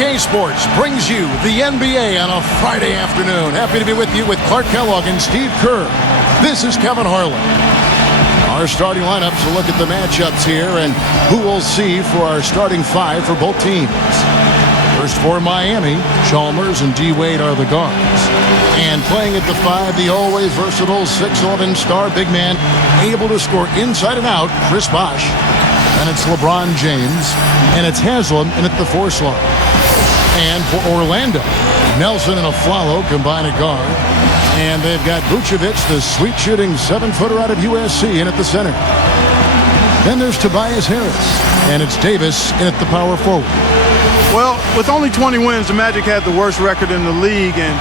2K Sports brings you the NBA on a Friday afternoon. Happy to be with you with Clark Kellogg and Steve Kerr. This is Kevin Harlan. Our starting lineups will look at the matchups here and who we'll see for our starting five for both teams. First for Miami, Chalmers and D. Wade are the guards. And playing at the 5, the always versatile 6'11" star big man, able to score inside and out, Chris Bosh. And it's LeBron James, and it's Haslam in at the 4 slot. And for Orlando, Nelson and Aflalo combine a guard. And they've got Vucevic, the sweet-shooting 7-footer out of USC, in at the center. Then there's Tobias Harris, and it's Davis in at the power forward. Well, with only 20 wins, the Magic had the worst record in the league and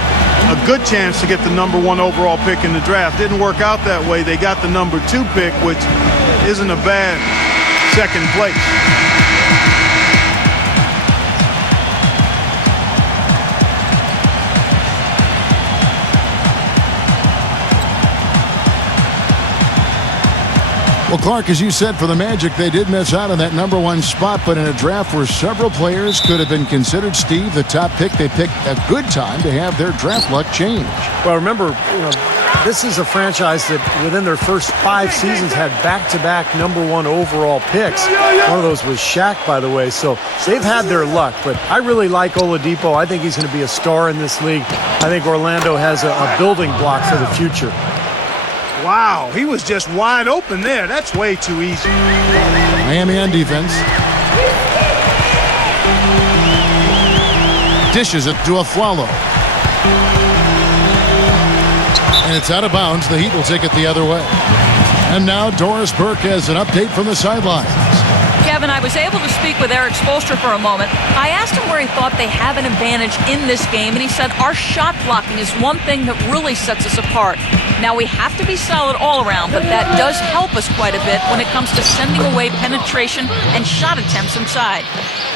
a good chance to get the #1 overall pick in the draft. Didn't work out that way. They got the #2 pick, which isn't a bad second place. Well, Clark, as you said, for the Magic, they did miss out on that #1 spot, but in a draft where several players could have been considered, Steve, the top pick, they picked a good time to have their draft luck change. Well, remember, this is a franchise that within their first 5 seasons had back-to-back #1 overall picks. One of those was Shaq, by the way, so they've had their luck, but I really like Oladipo. I think he's going to be a star in this league. I think Orlando has a building block for the future. Wow, he was just wide open there. That's way too easy. Miami on defense. Dishes it to Aflalo. And it's out of bounds. The Heat will take it the other way. And now Doris Burke has an update from the sidelines. Kevin, I was able to speak with Eric Spoelstra for a moment. I asked him where he thought they have an advantage in this game, and he said our shot blocking is one thing that really sets us apart. Now, we have to be solid all around, but that does help us quite a bit when it comes to sending away penetration and shot attempts inside.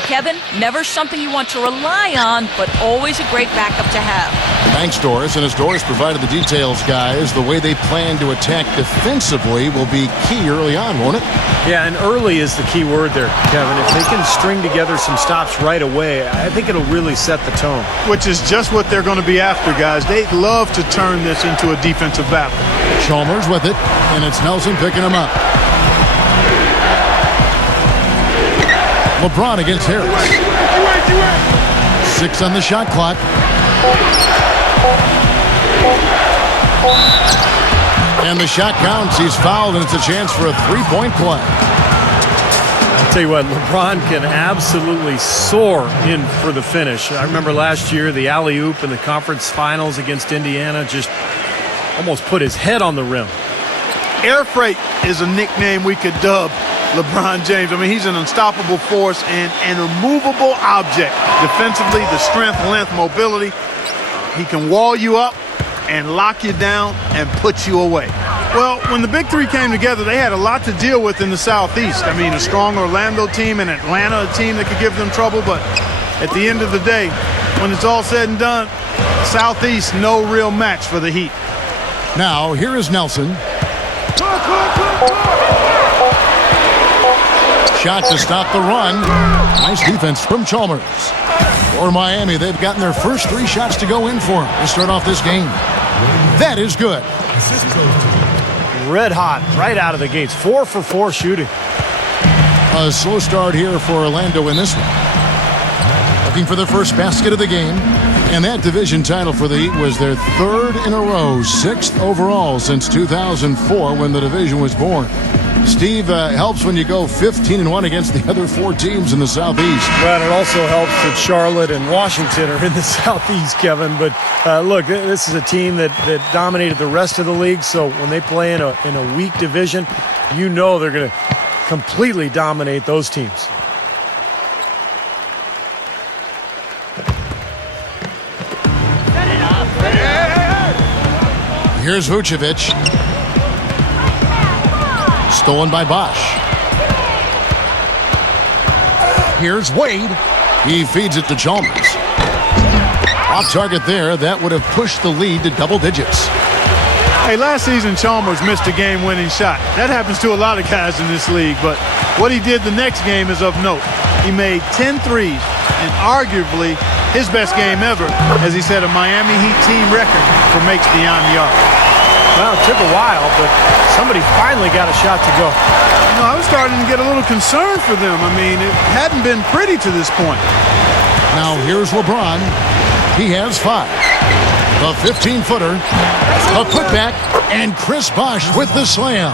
Kevin, never something you want to rely on, but always a great backup to have. Thanks, Doris. And as Doris provided the details, guys, the way they plan to attack defensively will be key early on, won't it? Yeah, and early is the key word there, Kevin. If they can string together some stops right away, I think it'll really set the tone. Which is just what they're going to be after, guys. They'd love to turn this into a defensive battle. Chalmers with it, and it's Nelson picking him up. LeBron against Harris. 6 on the shot clock. And the shot counts. He's fouled, and it's a chance for a 3-point play. I'll tell you what, LeBron can absolutely soar in for the finish. I remember last year, the alley-oop in the conference finals against Indiana just almost put his head on the rim. Air freight is a nickname we could dub LeBron James. I mean, he's an unstoppable force and an immovable object. Defensively, the strength, length, mobility. He can wall you up and lock you down and put you away. Well, when the Big Three came together, they had a lot to deal with in the Southeast. I mean, a strong Orlando team and Atlanta, a team that could give them trouble. But at the end of the day, when it's all said and done, Southeast, no real match for the Heat. Now, here is Nelson. Shot to stop the run. Nice defense from Chalmers. For Miami, they've gotten their first 3 shots to go in for them to start off this game. That is good. Red hot right out of the gates. 4 for 4 shooting. A slow start here for Orlando in this one. Looking for their first basket of the game. And that division title for the Heat was their 3rd in a row, 6th overall since 2004 when the division was born. Steve, helps when you go 15-1 against the other 4 teams in the Southeast. Well, it also helps that Charlotte and Washington are in the Southeast, Kevin. But look, this is a team that dominated the rest of the league. So when they play in a weak division, you know they're going to completely dominate those teams. Here's Vucevic. Stolen by Bosh. Here's Wade. He feeds it to Chalmers. Off target there. That would have pushed the lead to double digits. Hey, last season, Chalmers missed a game-winning shot. That happens to a lot of guys in this league, but what he did the next game is of note. He made 10 threes, and arguably his best game ever, as he set a Miami Heat team record for makes beyond the arc. Well, it took a while, but somebody finally got a shot to go. You know, I was starting to get a little concerned for them. I mean, it hadn't been pretty to this point. Now here's LeBron. He has 5. The 15-footer, a putback, and Chris Bosh with the slam.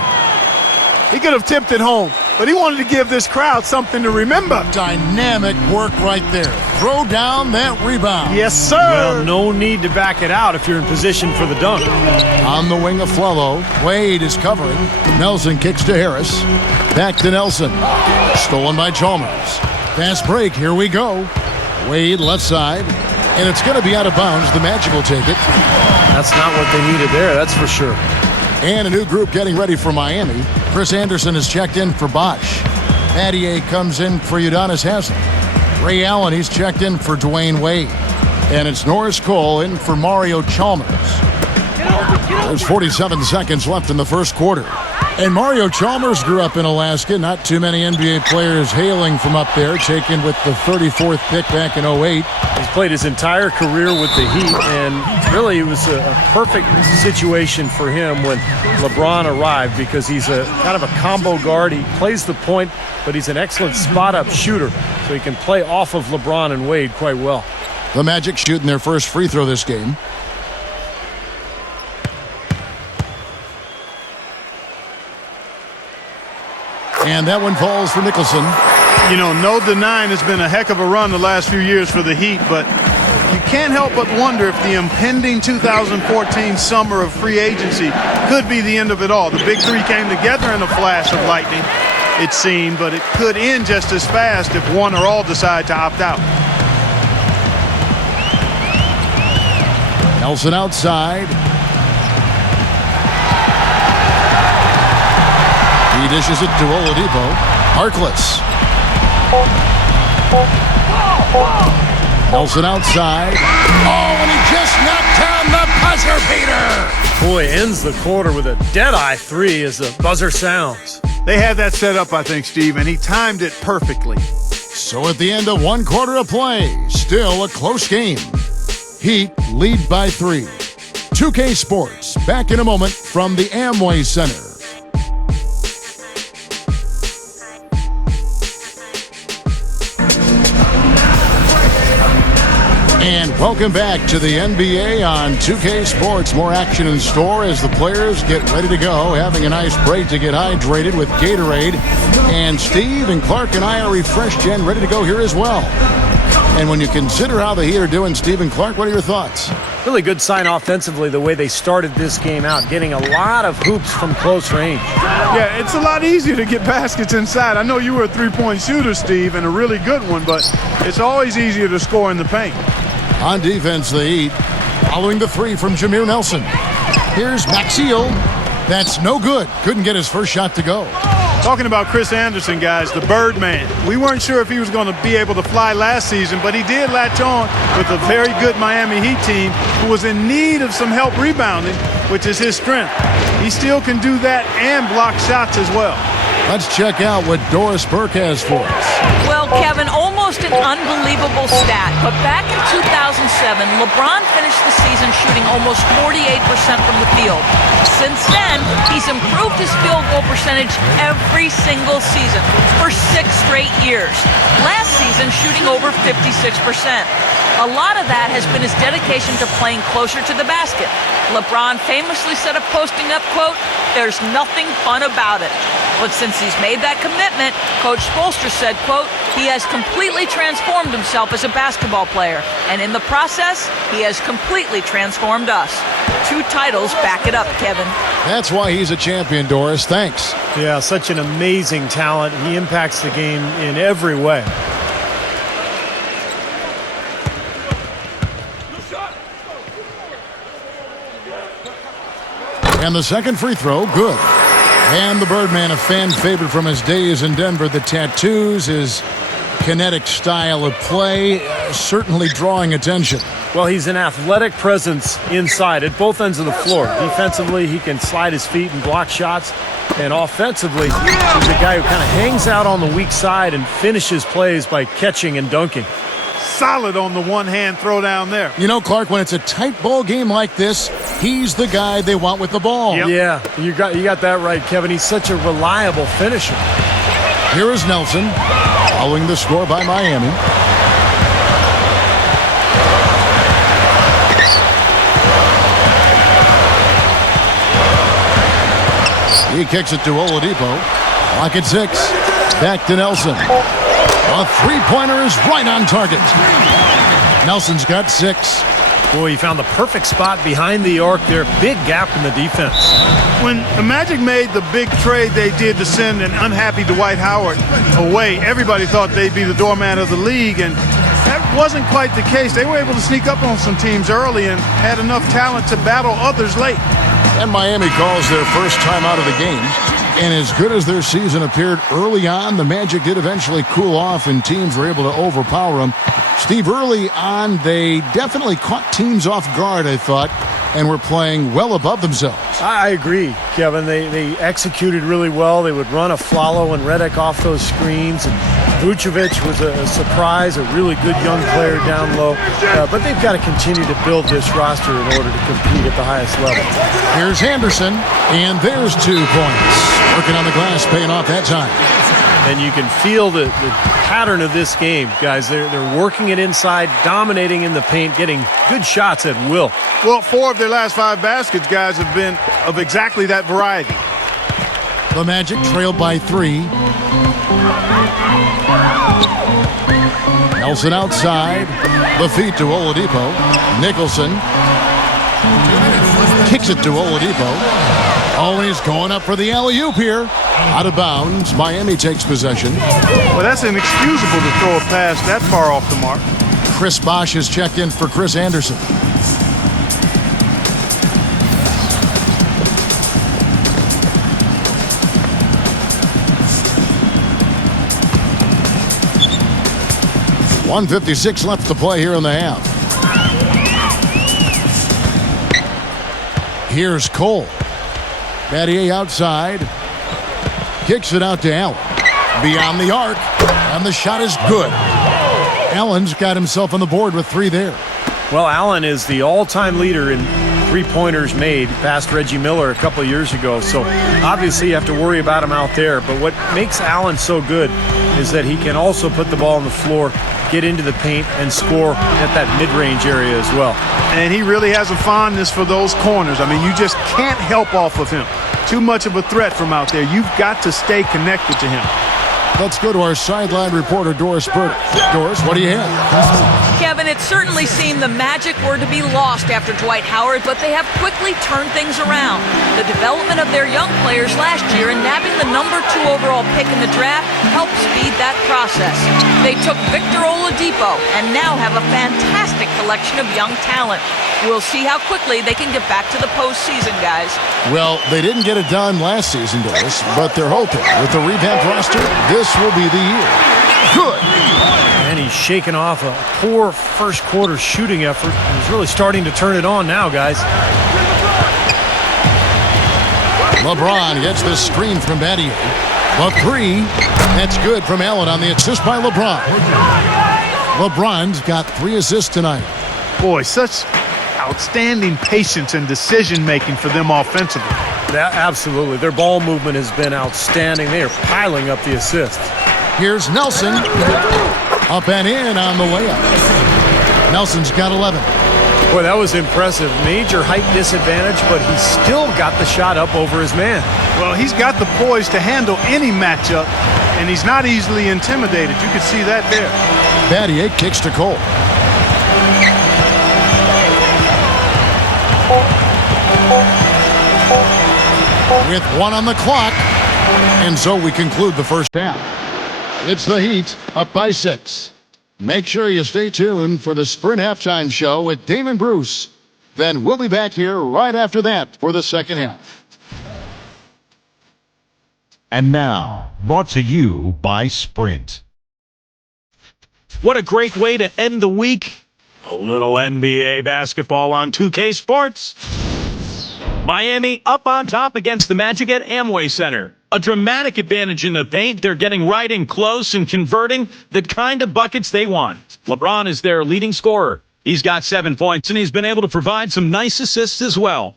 He could have tipped it home, but he wanted to give this crowd something to remember. Dynamic work right there. Throw down that rebound. Yes, sir. Well, no need to back it out if you're in position for the dunk. On the wing of Flello, Wade is covering. Nelson kicks to Harris. Back to Nelson. Stolen by Chalmers. Fast break, here we go. Wade left side. And it's going to be out of bounds. The Magic will take it. That's not what they needed there, that's for sure. And a new group getting ready for Miami. Chris Anderson is checked in for Bosh. Adier comes in for Udonis Haslem. Ray Allen, he's checked in for Dwayne Wade. And it's Norris Cole in for Mario Chalmers. There's 47 seconds left in the first quarter. And Mario Chalmers grew up in Alaska. Not too many NBA players hailing from up there, taken with the 34th pick back in 08. He's played his entire career with the Heat, and really it was a perfect situation for him when LeBron arrived because he's a kind of a combo guard. He plays the point, but he's an excellent spot-up shooter, so he can play off of LeBron and Wade quite well. The Magic shooting their first free throw this game. And that one falls for Nicholson. You know, no denying it's been a heck of a run the last few years for the Heat, but you can't help but wonder if the impending 2014 summer of free agency could be the end of it all. The big three came together in a flash of lightning, it seemed, but it could end just as fast if one or all decide to opt out. Nelson outside. He dishes it to Oladipo. Harkless. Nelson outside. Oh, and he just knocked down the buzzer beater. Boy, ends the quarter with a dead-eye 3 as the buzzer sounds. They had that set up, I think, Steve, and he timed it perfectly. So at the end of 1 quarter of play, still a close game. Heat lead by 3. 2K Sports, back in a moment from the Amway Center. And welcome back to the NBA on 2K Sports. More action in store as the players get ready to go, having a nice break to get hydrated with Gatorade. And Steve and Clark and I are refreshed and ready to go here as well. And when you consider how the Heat are doing, Steve and Clark, what are your thoughts? Really good sign offensively the way they started this game out, getting a lot of hoops from close range. Yeah, it's a lot easier to get baskets inside. I know you were a three-point shooter, Steve, and a really good one, but it's always easier to score in the paint. On defense, the Heat following the 3 from Jameer Nelson. Here's Maxiel. That's no good. Couldn't get his first shot to go. Talking about Chris Anderson, guys, the Birdman. We weren't sure if he was going to be able to fly last season, but he did latch on with a very good Miami Heat team who was in need of some help rebounding, which is his strength. He still can do that and block shots as well. Let's check out what Doris Burke has for us. Well, Kevin, almost an unbelievable stat, but back in 2007, LeBron finished the season shooting almost 48% from the field. Since then, he's improved his field goal percentage every single season for 6 straight years. Last season, shooting over 56%. A lot of that has been his dedication to playing closer to the basket. LeBron famously said of posting up, quote, "There's nothing fun about it." But since he's made that commitment, Coach Spoelstra said, quote, "He has completely transformed himself as a basketball player, and in the process, he has completely transformed us." 2 titles back it up, Kevin. That's why he's a champion, Doris. Thanks. Yeah, such an amazing talent. He impacts the game in every way. And the second free throw, good. And the Birdman, a fan favorite from his days in Denver. The tattoos, his kinetic style of play, certainly drawing attention. Well, he's an athletic presence inside at both ends of the floor. Defensively, he can slide his feet and block shots. And offensively, he's a guy who kind of hangs out on the weak side and finishes plays by catching and dunking. solid on the one-hand throw down there. You know, Clark, when it's a tight ball game like this, he's the guy they want with the ball. Yep. Yeah, you got that right, Kevin. He's such a reliable finisher. Here is Nelson, following the score by Miami. He kicks it to Oladipo. Clock at 6. Back to Nelson. A three-pointer is right on target. Nelson's got 6. Boy, he found the perfect spot behind the arc there. Big gap in the defense. When the Magic made the big trade they did to send an unhappy Dwight Howard away, everybody thought they'd be the doormat of the league, and that wasn't quite the case. They were able to sneak up on some teams early and had enough talent to battle others late. And Miami calls their first time out of the game. And as good as their season appeared early on, the Magic did eventually cool off and teams were able to overpower them. Steve, early on, they definitely caught teams off guard, I thought, and were playing well above themselves. I agree, Kevin. They executed really well. They would run a Flalo and Redick off those screens. And Vucevic was a surprise, a really good young player down low. But they've got to continue to build this roster in order to compete at the highest level. Here's Henderson, and there's 2 points. Working on the glass, paying off that time. And you can feel the pattern of this game, guys. They're working it inside, dominating in the paint, getting good shots at will. Well, 4 of their last 5 baskets, guys, have been of exactly that variety. The Magic trailed by 3. Nelson outside. The feed to Oladipo. Nicholson kicks it to Oladipo. Always going up for the alley-oop here. Out of bounds. Miami takes possession. Well, that's inexcusable to throw a pass that far off the mark. Chris Bosh has checked in for Chris Anderson. .156 left to play here in the half. Here's Cole. Battier outside. Kicks it out to Allen. Beyond the arc. And the shot is good. Allen's got himself on the board with 3 there. Well, Allen is the all-time leader in three-pointers made, past Reggie Miller a couple of years ago. So obviously you have to worry about him out there. But what makes Allen so good is that he can also put the ball on the floor, get into the paint, and score at that mid-range area as well. And he really has a fondness for those corners. I mean, you just can't help off of him. Too much of a threat from out there. You've got to stay connected to him. Let's go to our sideline reporter, Doris Burke. Doris, what do you have? Kevin, it certainly seemed the Magic were to be lost after Dwight Howard, but they have quickly turned things around. The development of their young players last year and nabbing the number 2 overall pick in the draft helped speed that process. They took Victor Oladipo and now have a fantastic collection of young talent. We'll see how quickly they can get back to the postseason, guys. Well, they didn't get it done last season, Doris, but they're hoping with the revamped roster, this will be the year. Good. And he's shaking off a poor first quarter shooting effort. He's really starting to turn it on now, guys. LeBron gets the screen from Battier. A 3. That's good from Allen on the assist by LeBron. LeBron's got 3 assists tonight. Boy, such outstanding patience and decision-making for them offensively. Yeah, absolutely. Their ball movement has been outstanding. They are piling up the assists. Here's Nelson. Up and in on the layup. Nelson's got 11. Boy, that was impressive. Major height disadvantage, but he still got the shot up over his man. Well, he's got the poise to handle any matchup, and he's not easily intimidated. You can see that there. Battier kicks to Cole. With 1 on the clock, and so we conclude the first half. It's the Heat, up by 6. Make sure you stay tuned for the Sprint Halftime Show with Damon Bruce. Then we'll be back here right after that for the second half. And now, brought to you by Sprint. What a great way to end the week. A little NBA basketball on 2K Sports. Miami up on top against the Magic at Amway Center. A dramatic advantage in the paint. They're getting right in close and converting the kind of buckets they want. LeBron is their leading scorer. He's got 7 points, and he's been able to provide some nice assists as well.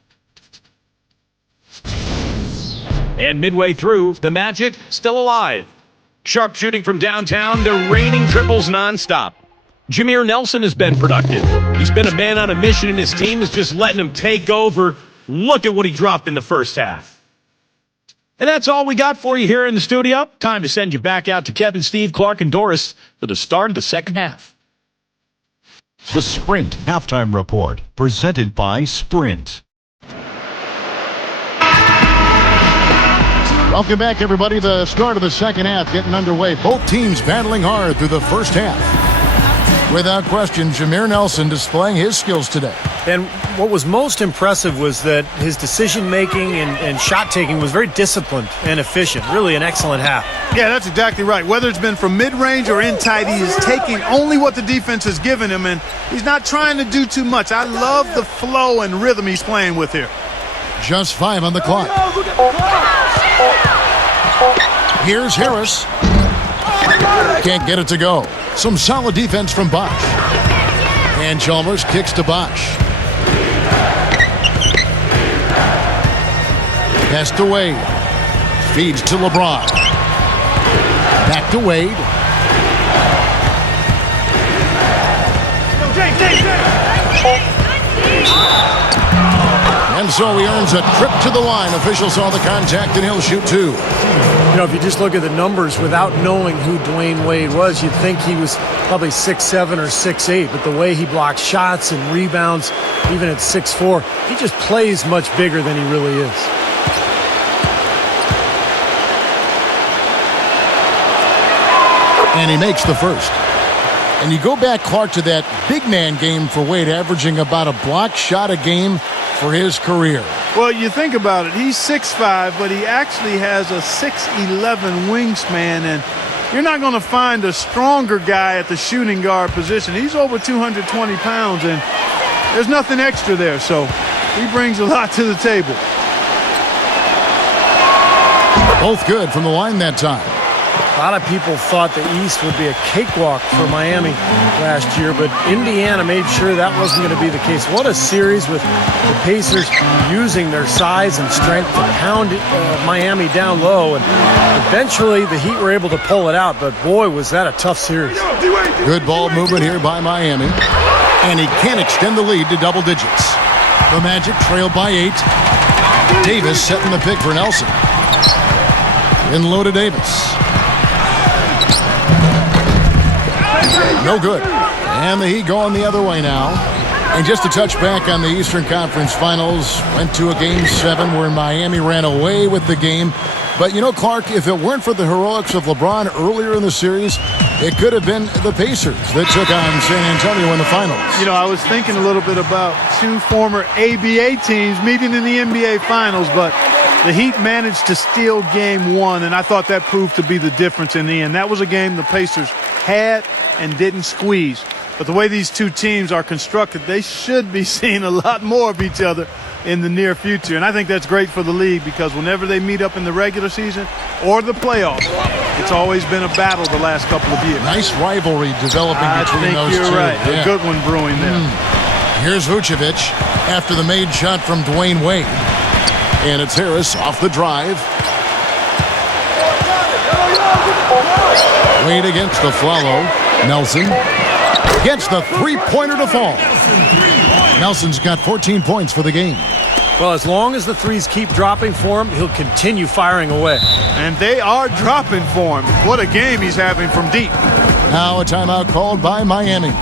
And midway through, the Magic still alive. Sharp shooting from downtown. They're raining triples nonstop. Jameer Nelson has been productive. He's been a man on a mission, and his team is just letting him take over. Look at what he dropped in the first half. And that's all we got for you here in the studio. Time to send you back out to Kevin, Steve, Clark, and Doris for the start of the second half. The Sprint Halftime Report, presented by Sprint. Welcome back, everybody. The start of the second half getting underway. Both teams battling hard through the first half. Without question, Jameer Nelson displaying his skills today. And what was most impressive was that his decision-making and shot-taking was very disciplined and efficient. Really an excellent half. Yeah, that's exactly right. Whether it's been from mid-range or in tight, he is taking only what the defense has given him, and he's not trying to do too much. I love the flow and rhythm he's playing with here. Just 5 on the clock. Here's Harris. Can't get it to go. Some solid defense from Bosch. And Chalmers kicks to Bosch. Pass to Wade. Feeds to LeBron. Back to Wade. And so he earns a trip to the line. Officials saw the contact, and he'll shoot 2. You know, if you just look at the numbers without knowing who Dwayne Wade was, you'd think he was probably 6'7" or 6'8", but the way he blocks shots and rebounds, even at 6'4", he just plays much bigger than he really is. And he makes the first. And you go back, Clark, to that big man game for Wade, averaging about a block shot a game for his career. Well, you think about it. He's 6'5", but he actually has a 6'11" wingspan, and you're not going to find a stronger guy at the shooting guard position. He's over 220 pounds, and there's nothing extra there, so he brings a lot to the table. Both good from the line that time. A lot of people thought the East would be a cakewalk for Miami last year, but Indiana made sure that wasn't going to be the case. What a series with the Pacers using their size and strength to pound Miami down low, and eventually the Heat were able to pull it out, but boy, was that a tough series. Good ball movement here by Miami, and he can't extend the lead to double digits. The Magic trail by 8. Davis setting the pick for Nelson. In low to Davis. No good. And the Heat going the other way now. And just to touch back on the Eastern Conference Finals, went to a Game 7 where Miami ran away with the game. But, you know, Clark, if it weren't for the heroics of LeBron earlier in the series, it could have been the Pacers that took on San Antonio in the finals. You know, I was thinking a little bit about 2 former ABA teams meeting in the NBA Finals, but the Heat managed to steal Game 1, and I thought that proved to be the difference in the end. That was a game the Pacers had and didn't squeeze. But the way these two teams are constructed, they should be seeing a lot more of each other in the near future. And I think that's great for the league because whenever they meet up in the regular season or the playoffs, it's always been a battle the last couple of years. Nice rivalry developing between those two. I think you're right. Yeah. A good one brewing there. Here's Vucevic after the made shot from Dwayne Wade. And it's Harris off the drive. Wade against the follow. Nelson gets the three-pointer to fall. Nelson's got 14 points for the game. Well, as long as the threes keep dropping for him, he'll continue firing away. And they are dropping for him. What a game he's having from deep. Now a timeout called by Miami.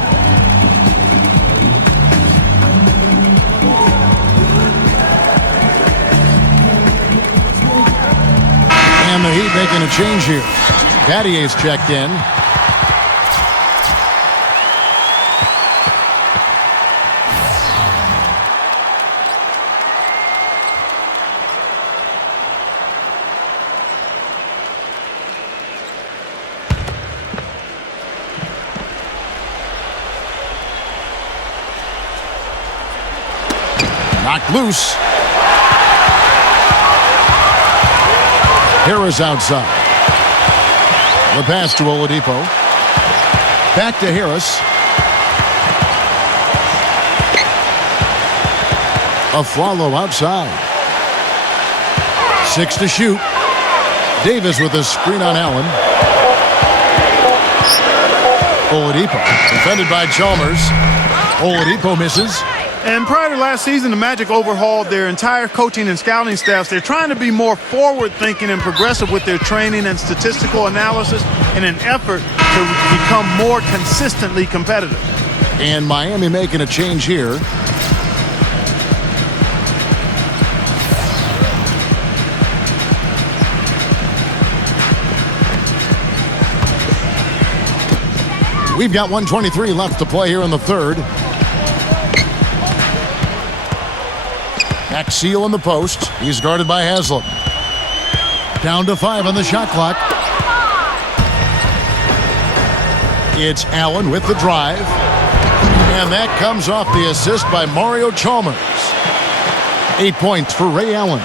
And the Heat making a change here. Battier's checked in. Knocked loose. Harris outside. The pass to Oladipo. Back to Harris. Afflalo outside. 6 to shoot. Davis with a screen on Allen. Oladipo defended by Chalmers. Oladipo misses. And prior to last season, the Magic overhauled their entire coaching and scouting staffs. They're trying to be more forward-thinking and progressive with their training and statistical analysis in an effort to become more consistently competitive. And Miami making a change here. We've got 1:23 left to play here in the third. Axiel in the post. He's guarded by Haslam. Down to 5 on the shot clock. It's Allen with the drive. And that comes off the assist by Mario Chalmers. 8 points for Ray Allen.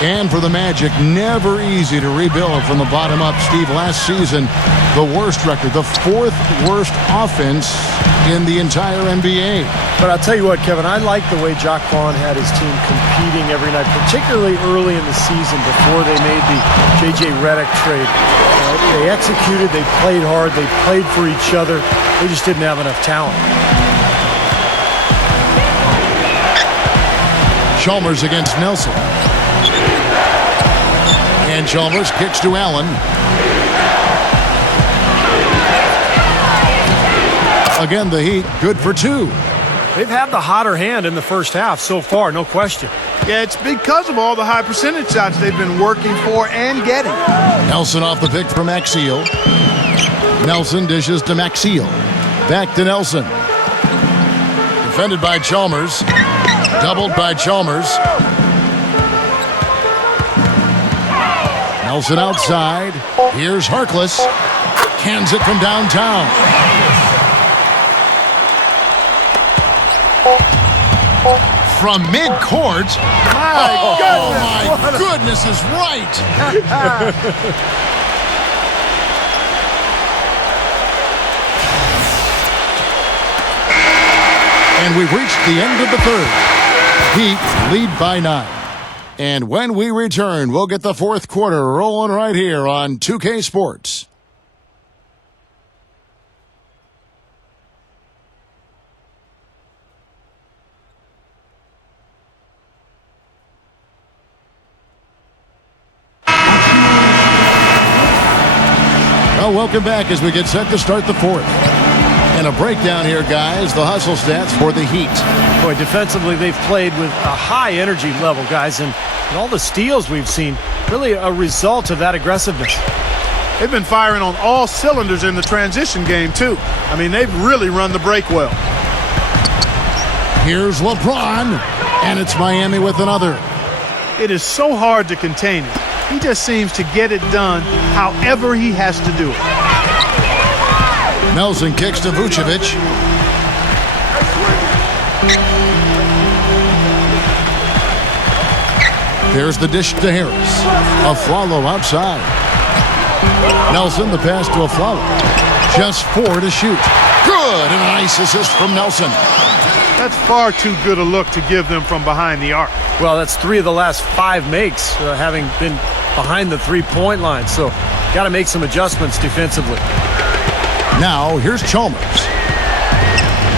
And for the Magic, never easy to rebuild from the bottom up. Steve, last season, the worst record, the 4th worst offense in the entire NBA. But I'll tell you what, Kevin, I like the way Jacque Vaughn had his team competing every night, particularly early in the season before they made the J.J. Redick trade. They executed, they played hard, they played for each other. They just didn't have enough talent. Chalmers against Nelson. And Chalmers kicks to Allen. Again, the Heat good for 2. They've had the hotter hand in the first half so far, no question. Yeah, it's because of all the high percentage shots they've been working for and getting. Nelson off the pick from Axiel. Nelson dishes to Axiel. Back to Nelson. Defended by Chalmers. Doubled by Chalmers. Nelson outside. Here's Harkless. Cans it from downtown. From midcourt. My goodness is right. And we've reached the end of the third. Heat lead by 9. And when we return, we'll get the fourth quarter rolling right here on 2K Sports. Well, welcome back as we get set to start the fourth. And a breakdown here, guys. The hustle stats for the Heat. Boy, defensively, they've played with a high energy level, guys, and all the steals we've seen, really a result of that aggressiveness. They've been firing on all cylinders in the transition game, too. I mean, they've really run the break well. Here's LeBron, and it's Miami with another. It is so hard to contain him. He just seems to get it done however he has to do it. Nelson kicks to Vucevic. There's the dish to Harris. Afflalo outside. Nelson, the pass to Afflalo. Just 4 to shoot. Good, and a nice assist from Nelson. That's far too good a look to give them from behind the arc. Well, that's 3 of the last 5 makes, having been behind the three-point line. So, got to make some adjustments defensively. Now, here's Chalmers.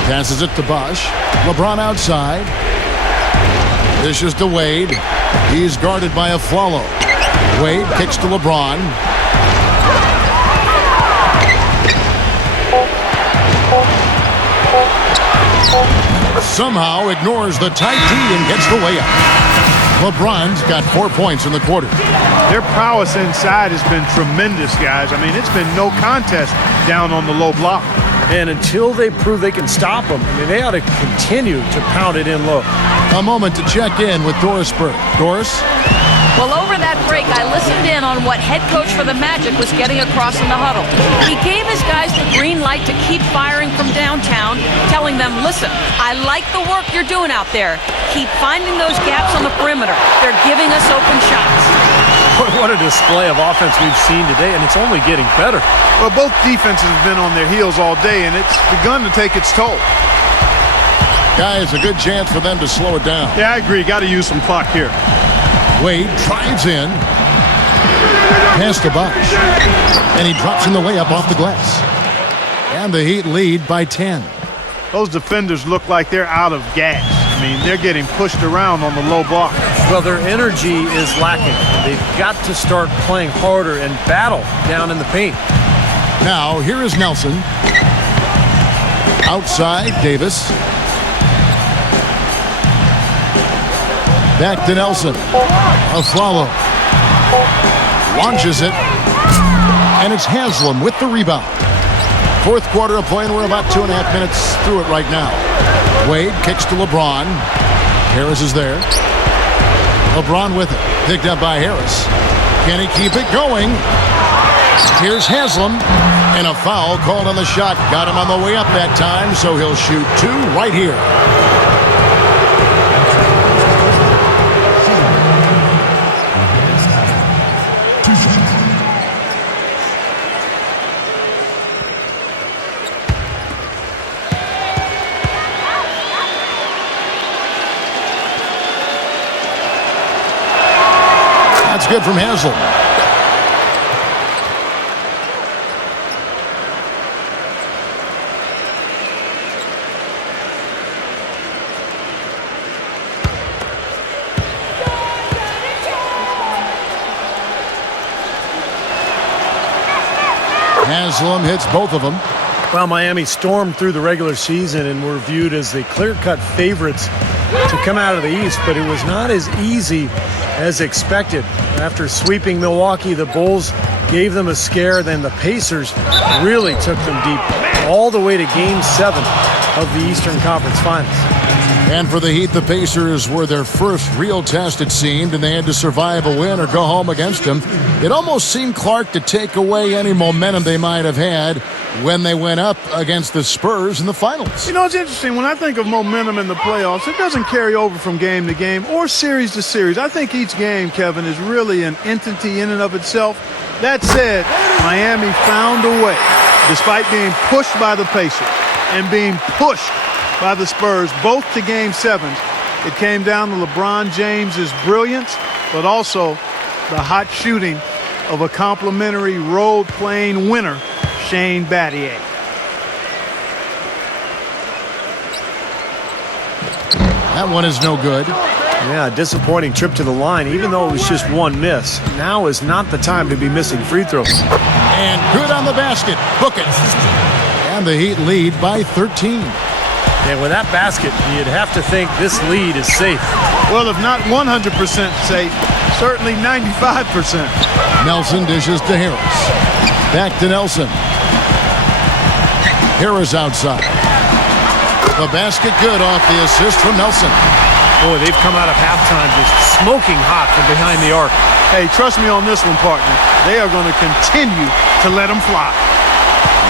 Passes it to Bosch. LeBron outside. Dishes to Wade. He's guarded by Afflalo. Wade kicks to LeBron. Somehow ignores the tight D and gets the way up. LeBron's got 4 points in the quarter. Their prowess inside has been tremendous, guys. I mean, it's been no contest down on the low block. And until they prove they can stop them, I mean, they ought to continue to pound it in low. A moment to check in with Doris Burke. Doris? Well, over that break, I listened in on what head coach for the Magic was getting across in the huddle. He gave his guys the green light to keep firing from downtown, telling them, listen, I like the work you're doing out there. Keep finding those gaps on the perimeter. They're giving us open shots. What a display of offense we've seen today, and it's only getting better. Well, both defenses have been on their heels all day, and it's begun to take its toll. Guys, a good chance for them to slow it down. Yeah, I agree. Got to use some clock here. Wade drives in. Pass to Bosch. And he drops in the way up off the glass. And the Heat lead by 10. Those defenders look like they're out of gas. I mean, they're getting pushed around on the low block. Well, their energy is lacking. They've got to start playing harder and battle down in the paint. Now, here is Nelson. Outside, Davis. Back to Nelson. Aflalo. Launches it. And it's Haslam with the rebound. Fourth quarter of play, and we're about 2.5 minutes through it right now. Wade kicks to LeBron. Harris is there. LeBron with it. Picked up by Harris. Can he keep it going? Here's Haslam. And a foul called on the shot. Got him on the way up that time, so he'll shoot two right here. That's good from Haslam. Haslam hits both of them. Well, Miami stormed through the regular season and were viewed as the clear-cut favorites to come out of the East, but it was not as easy as expected. After sweeping Milwaukee, the Bulls gave them a scare. Then the Pacers really took them deep, all the way to Game 7 of the Eastern Conference Finals. And for the Heat, the Pacers were their first real test, it seemed, and they had to survive a win or go home against them. It almost seemed, Clark, to take away any momentum they might have had when they went up against the Spurs in the finals. You know, it's interesting. When I think of momentum in the playoffs, it doesn't carry over from game to game or series to series. I think each game, Kevin, is really an entity in and of itself. That said, Miami found a way, despite being pushed by the Pacers and being pushed by the Spurs, both to Game 7. It came down to LeBron James's brilliance, but also the hot shooting of a complimentary role-playing winner, Shane Battier. That one is no good. Yeah, a disappointing trip to the line, even though it was just one miss. Now is not the time to be missing free throws. And good on the basket. Book it. And the Heat lead by 13. And with that basket, you'd have to think this lead is safe. Well, if not 100% safe, certainly 95%. Nelson dishes to Harris. Back to Nelson. Harris outside. The basket good off the assist from Nelson. Boy, they've come out of halftime just smoking hot from behind the arc. Hey, trust me on this one, partner. They are going to continue to let them fly.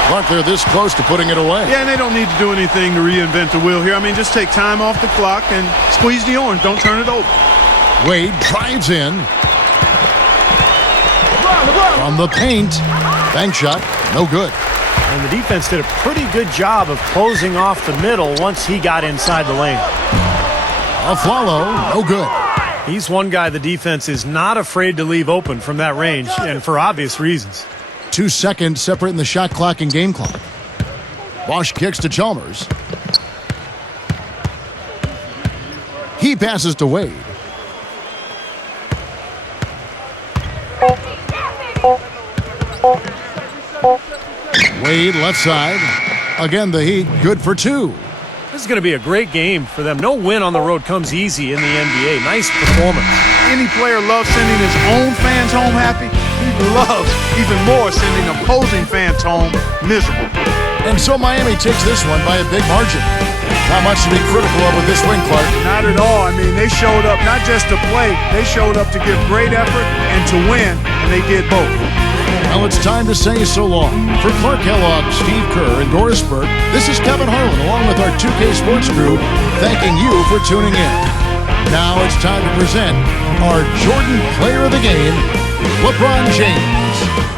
Clark, they're this close to putting it away. Yeah, and they don't need to do anything to reinvent the wheel here. I mean, just take time off the clock and squeeze the orange. Don't turn it over. Wade drives in. From the paint. Bank shot. No good. And the defense did a pretty good job of closing off the middle once he got inside the lane. Aflalo, no good. He's one guy the defense is not afraid to leave open from that range, and for obvious reasons. 2 seconds separating the shot clock and game clock. Bosch kicks to Chalmers. He passes to Wade. Wade left side. Again, the Heat good for two. This is going to be a great game for them. No win on the road comes easy in the NBA. Nice performance. Any player loves sending his own fans home happy. He loves even more sending opposing fans home miserable. And so Miami takes this one by a big margin. Not much to be critical of with this win, Clark. Not at all. I mean, they showed up not just to play. They showed up to give great effort and to win, and they did both. Well, it's time to say so long. For Clark Kellogg, Steve Kerr, and Doris Burke, this is Kevin Harlan, along with our 2K Sports crew, thanking you for tuning in. Now it's time to present our Jordan Player of the Game, LeBron James.